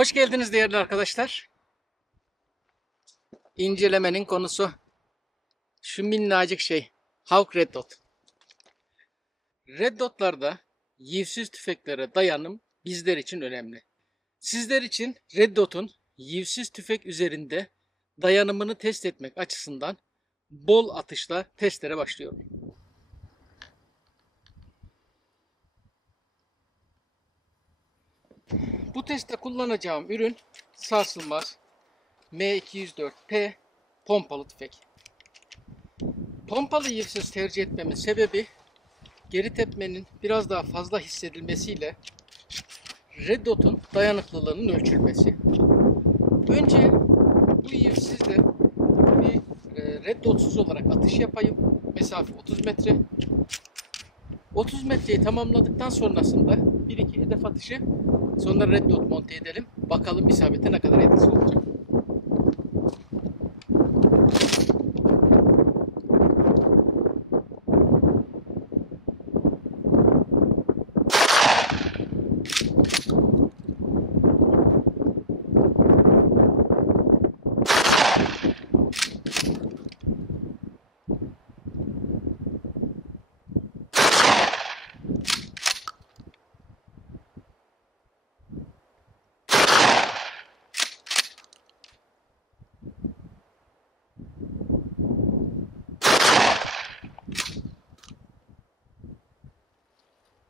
Hoş geldiniz değerli arkadaşlar. İncelemenin konusu şu minnacık şey. Hawk Red Dot. Red Dot'larda yivsiz tüfeklere dayanım bizler için önemli. Sizler için Red Dot'un yivsiz tüfek üzerinde dayanımını test etmek açısından bol atışla testlere başlıyorum. Bu testte kullanacağım ürün sarsılmaz M204T pompalı tüfek. Pompalı yivsiz tercih etmemin sebebi geri tepmenin biraz daha fazla hissedilmesiyle Red Dot'un dayanıklılığının ölçülmesi. Önce bu yivsizle bir Red Dot'suz olarak atış yapayım. Mesafe 30 metre. 30 metreyi tamamladıktan sonrasında 1-2 hedef atışı, sonra Red Dot monte edelim. Bakalım isabete ne kadar etkisi olacak.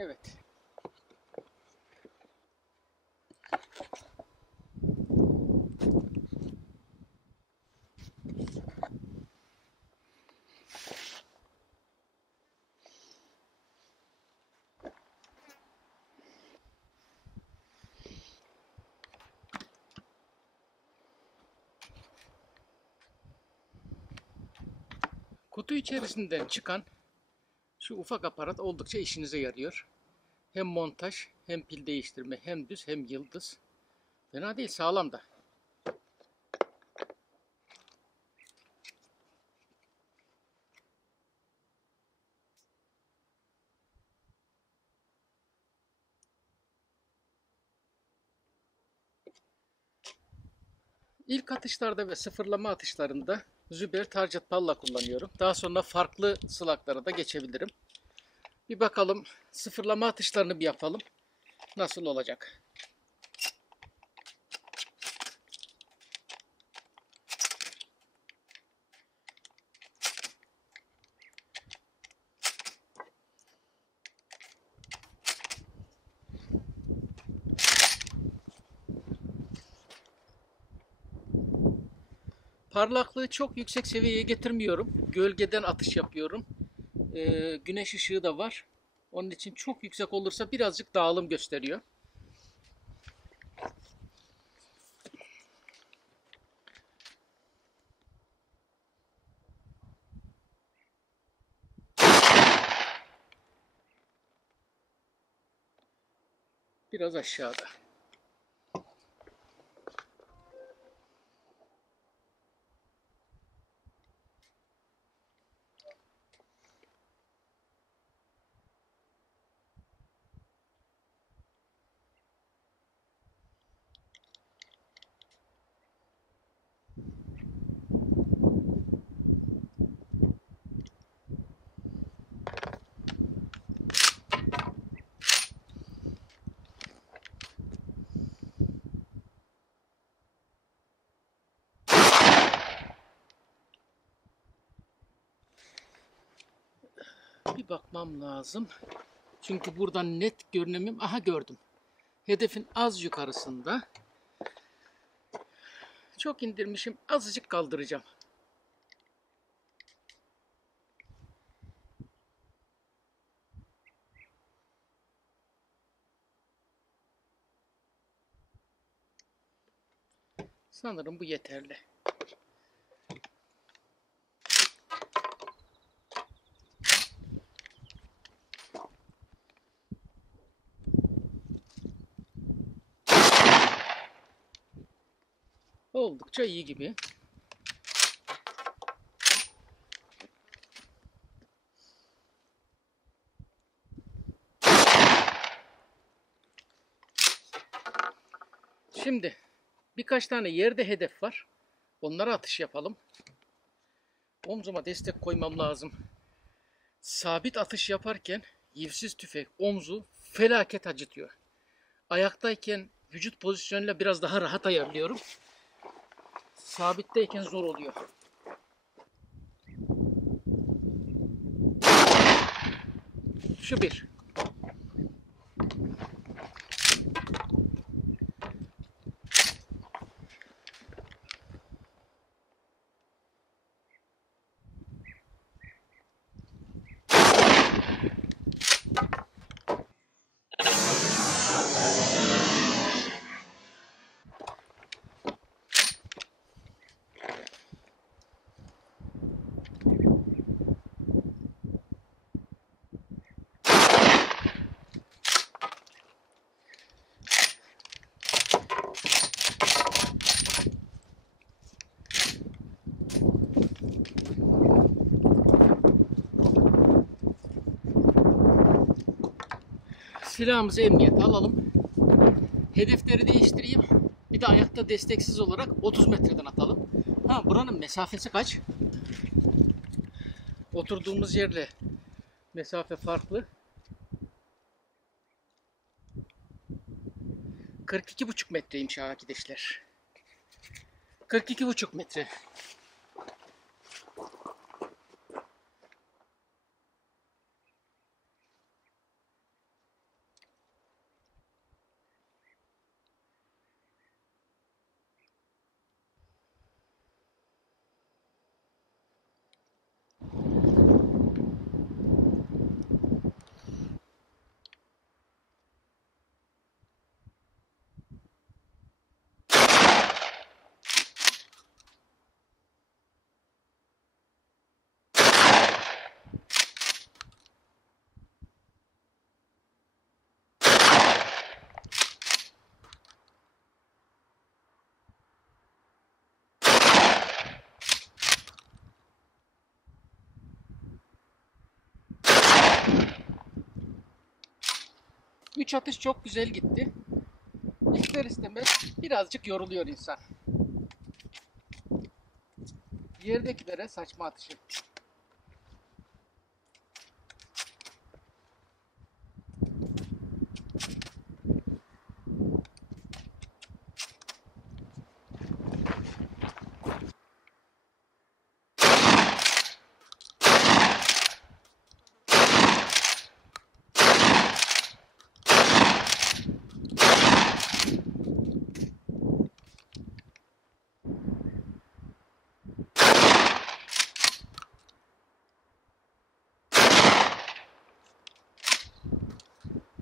Evet. Kutu içerisinden çıkan şu ufak aparat oldukça işinize yarıyor. Hem montaj, hem pil değiştirme, hem düz, hem yıldız. Fena değil, sağlam da. İlk atışlarda ve sıfırlama atışlarında Züber Target Palla kullanıyorum. Daha sonra farklı slug'lara da geçebilirim. Bir bakalım, sıfırlama atışlarını bir yapalım. Nasıl olacak? Parlaklığı çok yüksek seviyeye getirmiyorum. Gölgeden atış yapıyorum. Güneş ışığı da var. Onun için çok yüksek olursa birazcık dağılım gösteriyor. Biraz aşağıda. Bir bakmam lazım. Çünkü buradan net görünümüm. Aha, gördüm. Hedefin az yukarısında. Çok indirmişim. Azıcık kaldıracağım. Sanırım bu yeterli. Oldukça iyi gibi. Şimdi birkaç tane yerde hedef var. Onlara atış yapalım. Omzuma destek koymam lazım. Sabit atış yaparken yivsiz tüfek omzu felaket acıtıyor. Ayaktayken vücut pozisyonuyla biraz daha rahat ayarlıyorum. Sabitteyken zor oluyor. Şu bir. Silahımızı emniyete alalım. Hedefleri değiştireyim. Bir de ayakta desteksiz olarak 30 metreden atalım. Ha, buranın mesafesi kaç? Oturduğumuz yerle mesafe farklı. 42,5 metreymiş arkadaşlar. 42,5 metre. Üç atış çok güzel gitti. İster istemez birazcık yoruluyor insan. Yerdekilere saçma atış etti.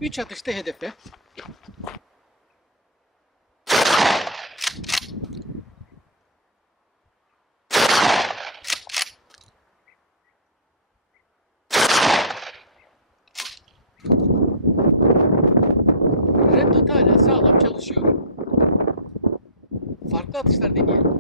Üç atışta hedefe. Red Dot hala sağlam çalışıyor. Farklı atışlar deneyelim.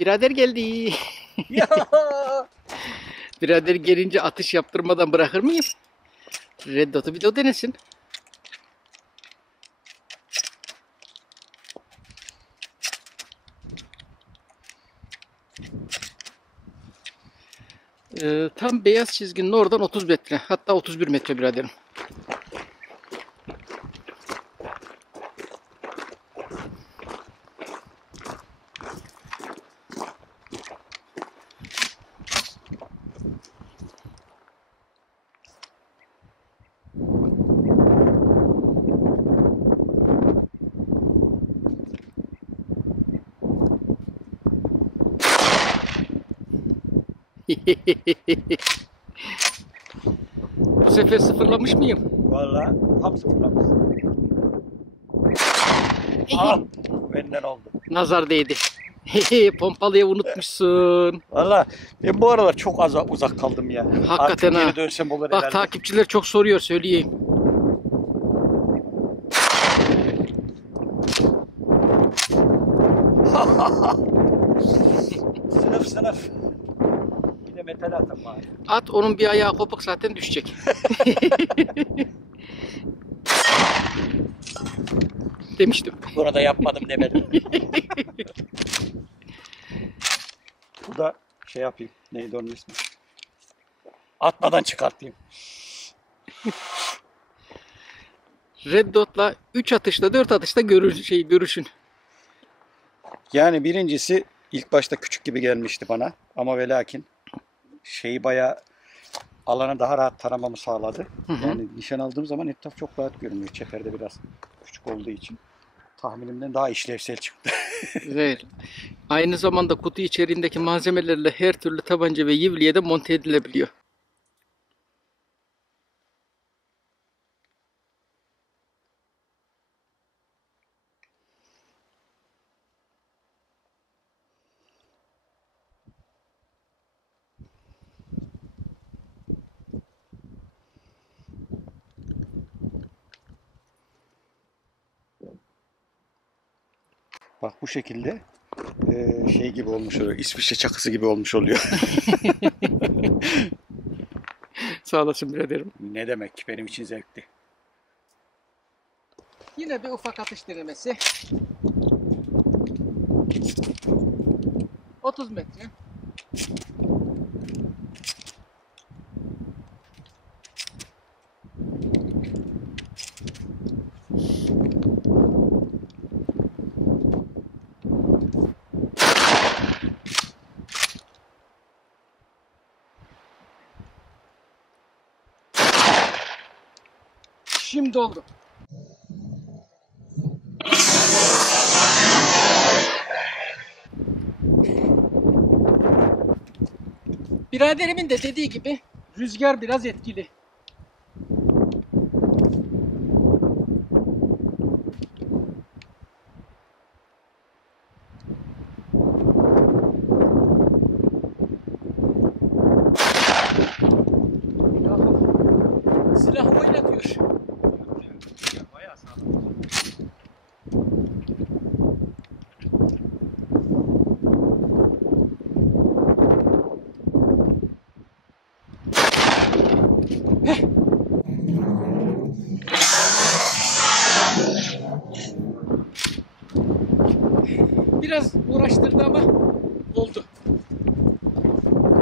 Birader geldi. Ya. Birader gelince atış yaptırmadan bırakır mıyım? Red Dot'u bir de o denesin. Tam beyaz çizginin oradan 30 metre. Hatta 31 metre biraderim. Bu sefer sıfırlamış mıyım? Vallahi tam sıfırlamış. Ah, benden oldu. Nazar değdi. Pompalıya unutmuşsun. Vallahi ben bu aralar çok az uzak kaldım ya. Hakikaten Artık ha. geri dönsem olur Bak herhalde. takipçiler çok soruyor, söyleyeyim. Sınıf sınıf. Bir de metal atın bari. At, onun bir ayağı kopuk zaten düşecek. Demiştim. Burada yapmadım demedim. Bu da şey yapayım. Neydi onun ismi? Atmadan çıkartayım. Red Dot'la 3 atışta 4 atışta görüşün. Yani birincisi ilk başta küçük gibi gelmişti bana. Ama ve lakin şeyi bayağı alanı daha rahat taramamı sağladı. Yani nişan aldığım zaman etraf çok rahat görünüyor. Çeperde biraz küçük olduğu için. Tahminimden daha işlevsel çıktı. Evet. Aynı zamanda kutu içerisindeki malzemelerle her türlü tabanca ve yivliye de monte edilebiliyor. Bak bu şekilde şey gibi olmuş oluyor. İsviçre çakısı gibi olmuş oluyor. Sağ olasın biraderim. Ne demek? Benim için zevkli. Yine bir ufak atış denemesi. 30 metre. Şimdi oldu. Biraderimin de dediği gibi rüzgar biraz etkili. Yahu, silahı oynatıyor. Bayağı sağlam. Biraz uğraştırdı ama oldu.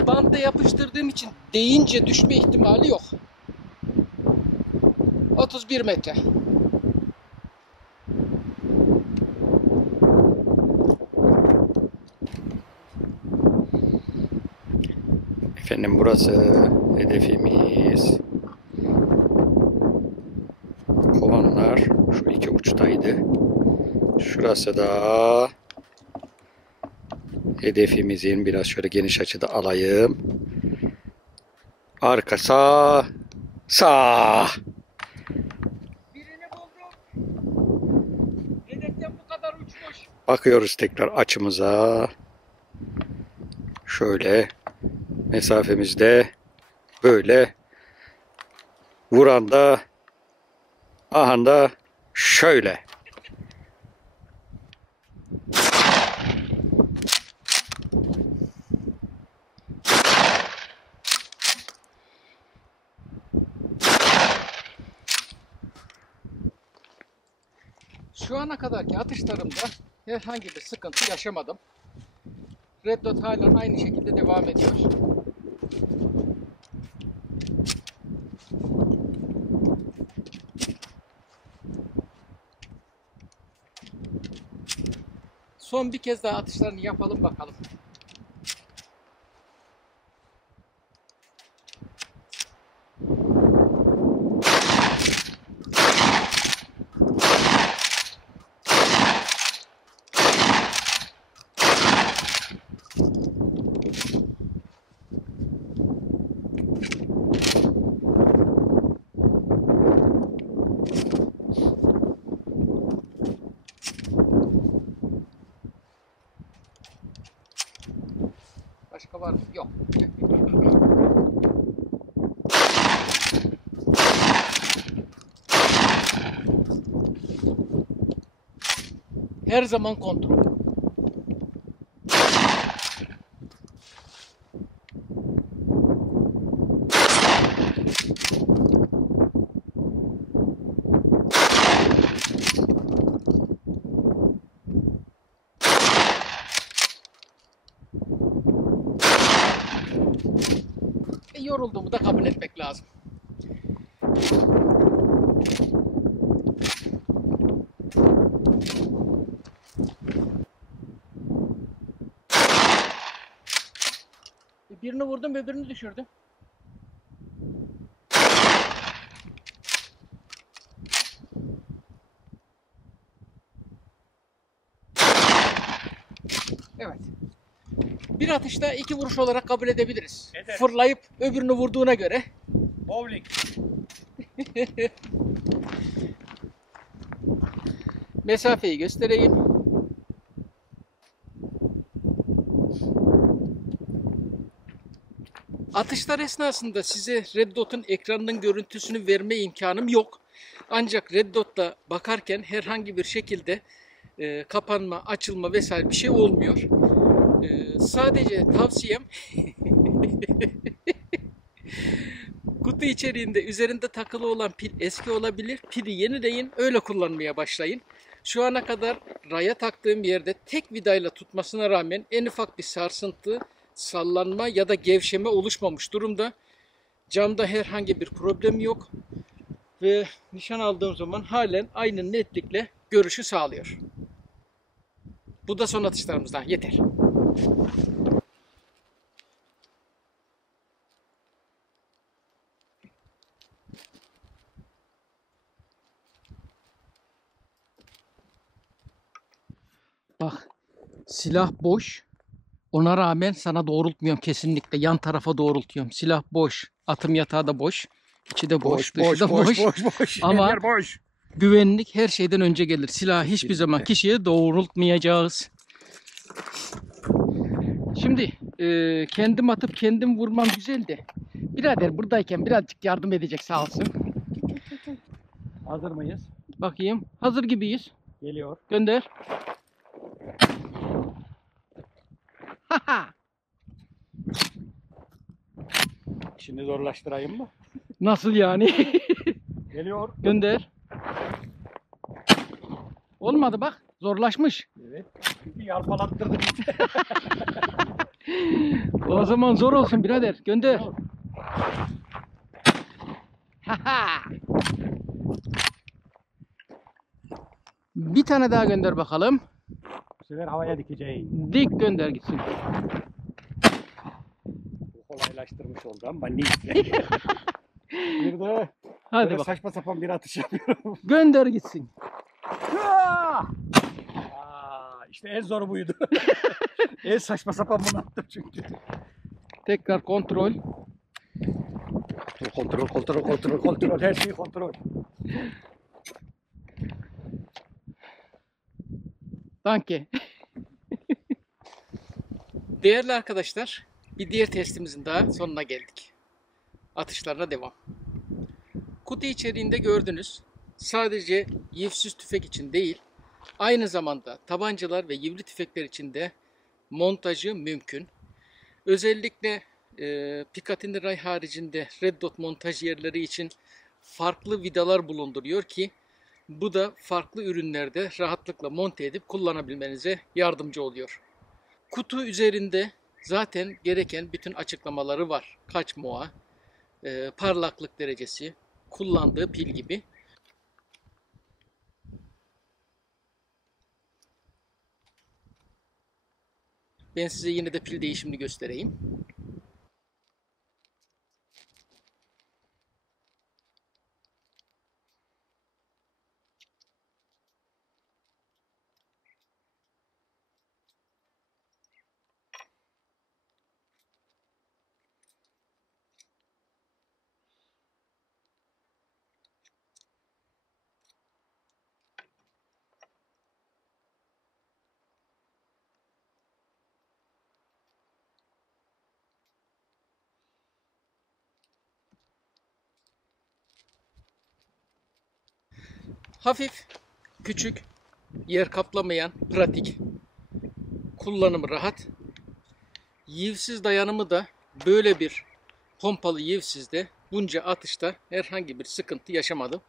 Bantla yapıştırdığım için değince düşme ihtimali yok. 31 metre. Efendim burası hedefimiz. Kovanlar şu iki uçtaydı. Şurası da hedefimizin, biraz şöyle geniş açıda alayım. Arka sağ. Sağ. Birini buldum. Hedeften bu kadar uçmuş. Bakıyoruz tekrar açımıza. Şöyle mesafemizde böyle vuran da aha da şöyle. Şu ana kadarki atışlarımda herhangi bir sıkıntı yaşamadım. Red Dot hala aynı şekilde devam ediyor. Son bir kez daha atışlarını yapalım bakalım. Başka var mı? Yok. Her zaman kontrol. yorulduğumu da kabul etmek lazım. Birini vurdum, öbürünü düşürdüm. Evet. Bir atışta 2 vuruş olarak kabul edebiliriz. Eder. Fırlayıp öbürünü vurduğuna göre. Bowling. Mesafeyi göstereyim. Atışlar esnasında size Red Dot'un ekranının görüntüsünü verme imkanım yok. Ancak Red Dot'ta bakarken herhangi bir şekilde kapanma, açılma vesaire bir şey olmuyor. Sadece tavsiyem kutu içeriğinde üzerinde takılı olan pil eski olabilir. Pili yenileyin, öyle kullanmaya başlayın. Şu ana kadar raya taktığım yerde tek vidayla tutmasına rağmen en ufak bir sarsıntı, sallanma ya da gevşeme oluşmamış durumda. Camda herhangi bir problem yok. Ve nişan aldığım zaman halen aynı netlikle görüşü sağlıyor. Bu da son atışlarımızdan. Yeter. Bak, silah boş. Ona rağmen sana doğrultmuyorum kesinlikle. Yan tarafa doğrultuyorum. Silah boş. Atım yatağı da boş. İçi de boş. Dışı da boş. Ama Yer boş. güvenlik her şeyden önce gelir. Silahı hiçbir zaman kişiye doğrultmayacağız. Şimdi kendim atıp kendim vurmam güzel de. Birader buradayken birazcık yardım edecek sağ olsun. Hazır mıyız? Bakayım. Hazır gibiyiz. Geliyor. Gönder. Şimdi zorlaştırayım mı? Nasıl yani? Geliyor. Gönder. Olmadı bak. Zorlaşmış. Evet. Çünkü yalpalattırdı bizi. O zaman zor olsun birader. Gönder. Geliyor. Bir tane daha gönder bakalım. Bu sefer havaya dikeceğim. Dik gönder gitsin. Bu kolaylaştırmış oldu ama neyse. Bir de Hadi böyle bak. saçma sapan bir atış yapıyorum. Gönder gitsin. İşte en zoru buydu. En saçma sapan bunu attım çünkü. Tekrar kontrol. Kontrol. Her şey kontrol. Danke. Değerli arkadaşlar, bir diğer testimizin daha sonuna geldik. Atışlarına devam. Kutu içeriğinde gördünüz. Sadece yivsiz tüfek için değil, aynı zamanda tabancalar ve yivli tüfekler için de montajı mümkün. Özellikle Picatinny Ray haricinde Red Dot montaj yerleri için farklı vidalar bulunduruyor ki bu da farklı ürünlerde rahatlıkla monte edip kullanabilmenize yardımcı oluyor. Kutu üzerinde zaten gereken bütün açıklamaları var. Kaç moa, parlaklık derecesi, kullandığı pil gibi. Ben size yine de pil değişimini göstereyim. Hafif, küçük, yer kaplamayan, pratik, kullanımı rahat. Yivsiz dayanımı da böyle bir pompalı yivsizde bunca atışta herhangi bir sıkıntı yaşamadım.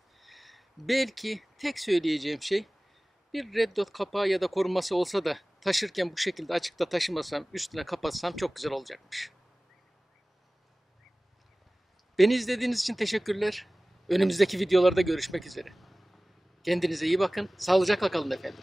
Belki tek söyleyeceğim şey bir Red Dot kapağı ya da koruması olsa da taşırken bu şekilde açıkta taşımasam, üstüne kapatsam çok güzel olacakmış. Beni izlediğiniz için teşekkürler. Önümüzdeki videolarda görüşmek üzere. Kendinize iyi bakın. Sağlıcakla kalın efendim.